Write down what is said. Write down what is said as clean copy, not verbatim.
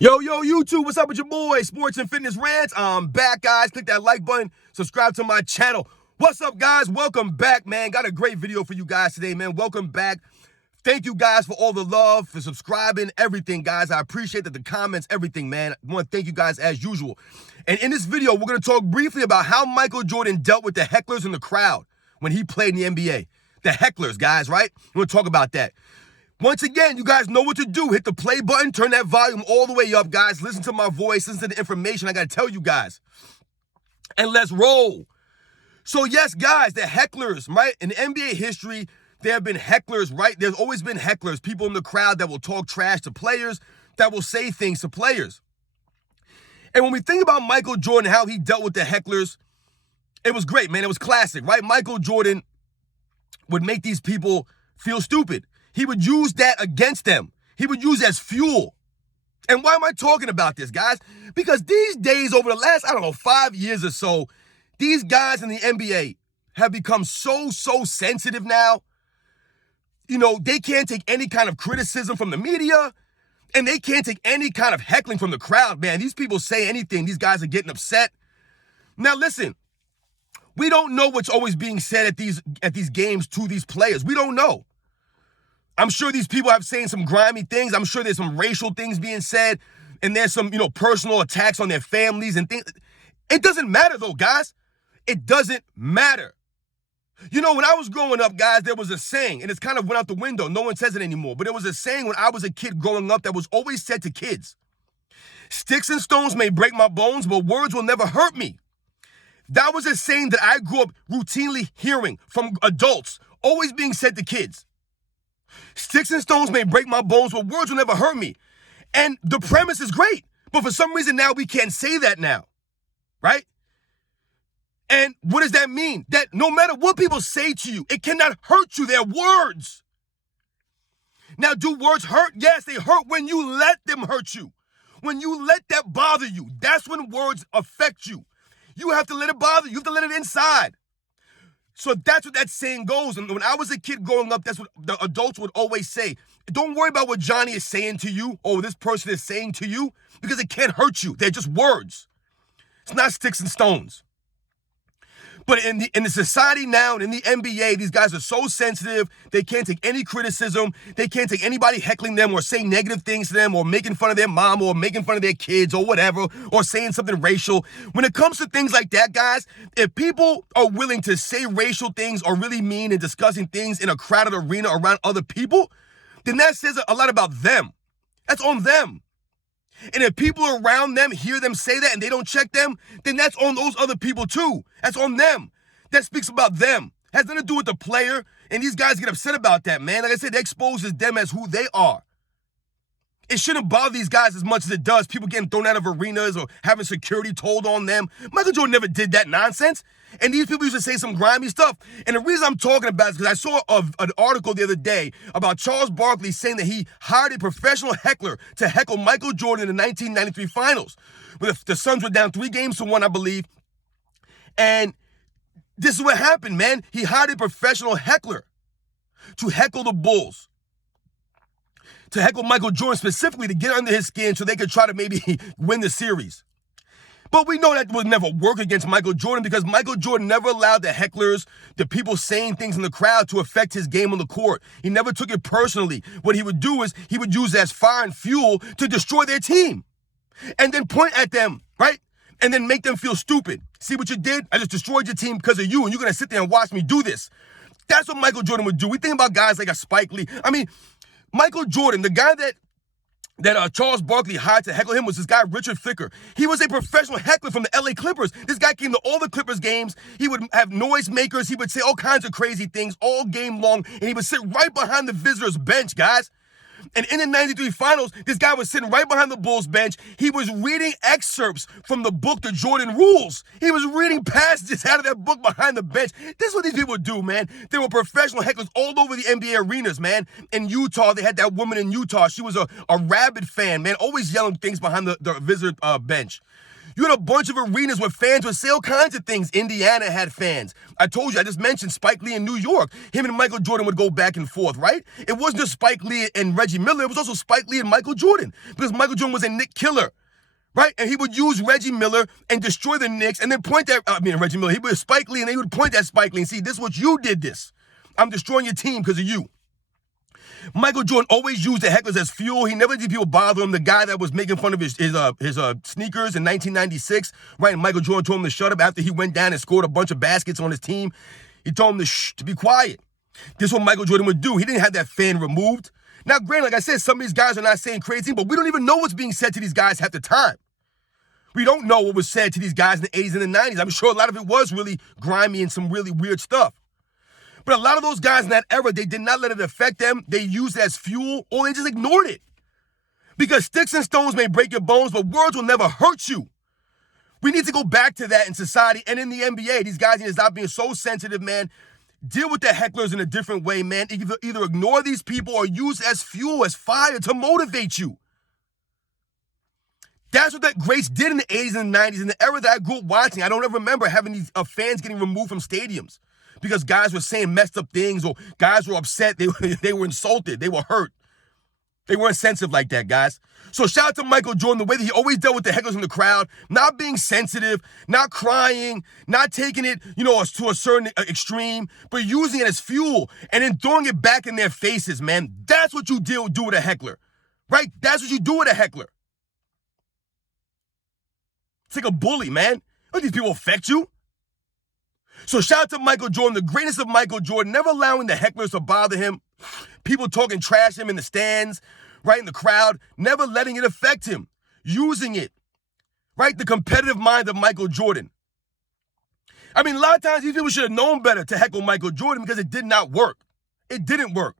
Yo, YouTube, what's up with your boy? Sports and Fitness Rants. I'm back, guys. Click that like button. Subscribe to my channel. What's up, guys? Welcome back, man. Got a great video for you guys today, man. Welcome back. Thank you, guys, for all the love, for subscribing, everything, guys. I appreciate that, the comments, everything, man. I want to thank you guys as usual. And in this video, we're going to talk briefly about how Michael Jordan dealt with the hecklers in the crowd when he played in the NBA. The hecklers, guys, right? We're going to talk about that. Once again, you guys know what to do. Hit the play button, turn that volume all the way up, guys. Listen to my voice, listen to the information I got to tell you guys. And let's roll. So yes, guys, the hecklers, right? In NBA history, there have been hecklers, right? There's always been hecklers, people in the crowd that will talk trash to players, that will say things to players. And when we think about Michael Jordan, how he dealt with the hecklers, it was great, man. It was classic, right? Michael Jordan would make these people feel stupid. He would use that against them. He would use as fuel. And why am I talking about this, guys? Because these days, over the last, 5 years or so, these guys in the NBA have become so sensitive now. You know, they can't take any kind of criticism from the media, and they can't take any kind of heckling from the crowd, man. These people say anything. These guys are getting upset. Now, listen, we don't know what's always being said at these games to these players. We don't know. I'm sure these people have saying some grimy things. I'm sure there's some racial things being said, and there's some, personal attacks on their families and things. It doesn't matter, though, guys. It doesn't matter. When I was growing up, guys, there was a saying, and it's kind of went out the window. No one says it anymore. But there was a saying when I was a kid growing up that was always said to kids. Sticks and stones may break my bones, but words will never hurt me. That was a saying that I grew up routinely hearing from adults, always being said to kids. Sticks and stones may break my bones, but words will never hurt me. And the premise is great. But for some reason now we can't say that now. Right? And what does that mean? That no matter what people say to you, it cannot hurt you. They're words. Now, do words hurt? Yes, they hurt when you let them hurt you. When you let that bother you, that's when words affect you. You have to let it bother you. You have to let it inside. So that's what that saying goes. And when I was a kid growing up, that's what the adults would always say. Don't worry about what Johnny is saying to you or this person is saying to you, because it can't hurt you. They're just words. It's not sticks and stones. But in the society now and in the NBA, these guys are so sensitive. They can't take any criticism. They can't take anybody heckling them or saying negative things to them or making fun of their mom or making fun of their kids or whatever, or saying something racial. When it comes to things like that, guys, if people are willing to say racial things or really mean and discussing things in a crowded arena around other people, then that says a lot about them. That's on them. And if people around them hear them say that and they don't check them, then that's on those other people too. That's on them. That speaks about them. Has nothing to do with the player. And these guys get upset about that, man. Like I said, that exposes them as who they are. It shouldn't bother these guys as much as it does people getting thrown out of arenas or having security told on them. Michael Jordan never did that nonsense. And these people used to say some grimy stuff. And the reason I'm talking about it is because I saw an article the other day about Charles Barkley saying that he hired a professional heckler to heckle Michael Jordan in the 1993 finals. The Suns were down 3-1, I believe. And this is what happened, man. He hired a professional heckler to heckle the Bulls. To heckle Michael Jordan specifically, to get under his skin so they could try to maybe win the series. But we know that would never work against Michael Jordan, because Michael Jordan never allowed the hecklers, the people saying things in the crowd, to affect his game on the court. He never took it personally. What he would do is he would use it as fire and fuel to destroy their team. And then point at them, right? And then make them feel stupid. See what you did? I just destroyed your team because of you, and you're going to sit there and watch me do this. That's what Michael Jordan would do. We think about guys like a Spike Lee. I mean, Michael Jordan, the guy that Charles Barkley hired to heckle him was this guy, Richard Ficker. He was a professional heckler from the LA Clippers. This guy came to all the Clippers games. He would have noise makers. He would say all kinds of crazy things all game long, and he would sit right behind the visitors' bench, guys. And in the 93 finals, this guy was sitting right behind the Bulls bench. He was reading excerpts from the book, The Jordan Rules. He was reading passages out of that book behind the bench. This is what these people do, man. They were professional hecklers all over the NBA arenas, man. In Utah, they had that woman in Utah. She was a rabid fan, man, always yelling things behind the visitor bench. You had a bunch of arenas where fans would say all kinds of things. Indiana had fans. I told you, I just mentioned Spike Lee in New York. Him and Michael Jordan would go back and forth, right? It wasn't just Spike Lee and Reggie Miller. It was also Spike Lee and Michael Jordan, because Michael Jordan was a Knick killer, right? And he would use Reggie Miller and destroy the Knicks and then point at, Reggie Miller, he would Spike Lee and they would point at Spike Lee and see, this is what you did this. I'm destroying your team because of you. Michael Jordan always used the Hecklers as fuel. He never let people bother him. The guy that was making fun of his sneakers in 1996, right? And Michael Jordan told him to shut up after he went down and scored a bunch of baskets on his team. He told him to be quiet. This is what Michael Jordan would do. He didn't have that fan removed. Now, granted, like I said, some of these guys are not saying crazy, but we don't even know what's being said to these guys half the time. We don't know what was said to these guys in the 80s and the 90s. I'm sure a lot of it was really grimy and some really weird stuff. But a lot of those guys in that era, they did not let it affect them. They used it as fuel, or they just ignored it. Because sticks and stones may break your bones, but words will never hurt you. We need to go back to that in society and in the NBA. These guys need to stop being so sensitive, man. Deal with the hecklers in a different way, man. Either ignore these people or use as fuel, as fire to motivate you. That's what that greats did in the 80s and the 90s. In the era that I grew up watching, I don't ever remember having these fans getting removed from stadiums because guys were saying messed up things or guys were upset. They were insulted. They were hurt. They weren't sensitive like that, guys. So shout out to Michael Jordan, the way that he always dealt with the hecklers in the crowd, not being sensitive, not crying, not taking it, to a certain extreme, but using it as fuel and then throwing it back in their faces, man. That's what you do with a heckler, right? That's what you do with a heckler. It's like a bully, man. Don't these people affect you? So shout out to Michael Jordan, the greatness of Michael Jordan, never allowing the hecklers to bother him. People talking trash to him in the stands, right, in the crowd, never letting it affect him. Using it, right? The competitive mind of Michael Jordan. I mean, a lot of times these people should have known better to heckle Michael Jordan because it did not work. It didn't work.